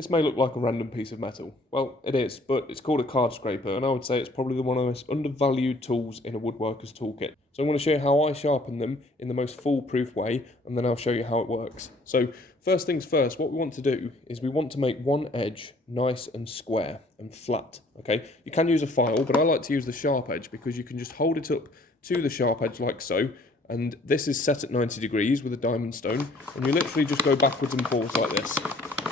This may look like a random piece of metal. Well, it is, but it's called a card scraper, and I would say it's probably one of the most undervalued tools in a woodworker's toolkit. So I'm going to show you how I sharpen them in the most foolproof way, and then I'll show you how it works. So first things first, what we want to do is we want to make one edge nice and square and flat, okay? You can use a file, but I like to use the sharp edge because you can just hold it up to the sharp edge like so, and this is set at 90 degrees with a diamond stone, and you literally just go backwards and forwards like this.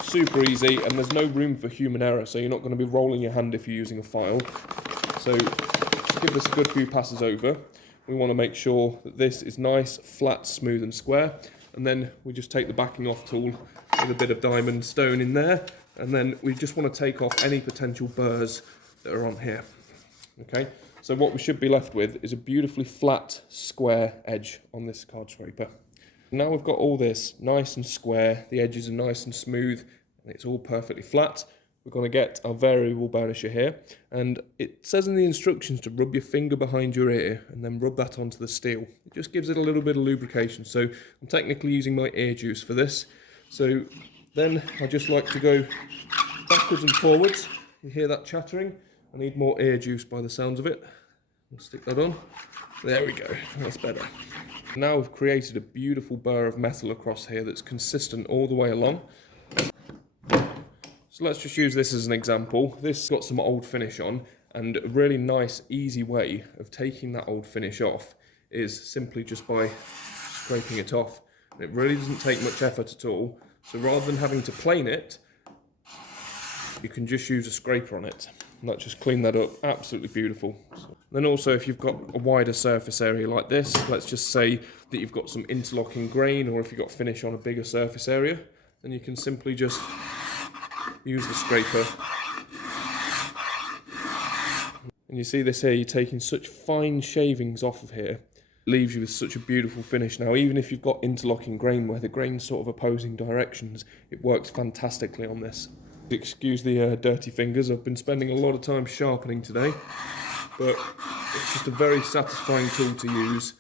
Super easy, and there's no room for human error, so you're not going to be rolling your hand if you're using a file. So just give this a good few passes over. We want to make sure that this is nice, flat, smooth and square, and then we just take the backing off tool with a bit of diamond stone in there, and then we just want to take off any potential burrs that are on here. Okay, so what we should be left with is a beautifully flat, square edge on this card scraper. Now we've got all this nice and square, the edges are nice and smooth, and it's all perfectly flat. We're going to get our variable burnisher here, and it says in the instructions to rub your finger behind your ear and then rub that onto the steel. It just gives it a little bit of lubrication, so I'm technically using my ear juice for this. So then I just like to go backwards and forwards. You hear that chattering? I need more ear juice by the sounds of it. I'll stick that on. There we go, that's better. Now we've created a beautiful burr of metal across here that's consistent all the way along. So let's just use this as an example. This has got some old finish on, and a really nice, easy way of taking that old finish off is simply just by scraping it off. And it really doesn't take much effort at all. So rather than having to plane it, you can just use a scraper on it. And that just clean that up, absolutely beautiful. Then also if you've got a wider surface area like this, let's just say that you've got some interlocking grain, or if you've got finish on a bigger surface area, then you can simply just use the scraper. And you see this here, you're taking such fine shavings off of here. It leaves you with such a beautiful finish. Now, even if you've got interlocking grain where the grain's sort of opposing directions, it works fantastically on this. Excuse the dirty fingers, I've been spending a lot of time sharpening today, but it's just a very satisfying tool to use.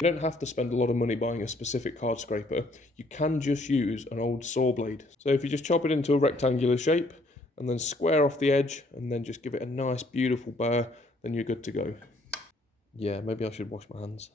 You don't have to spend a lot of money buying a specific card scraper, you can just use an old saw blade. So if you just chop it into a rectangular shape, and then square off the edge, and then just give it a nice beautiful burr, then you're good to go. Yeah, maybe I should wash my hands.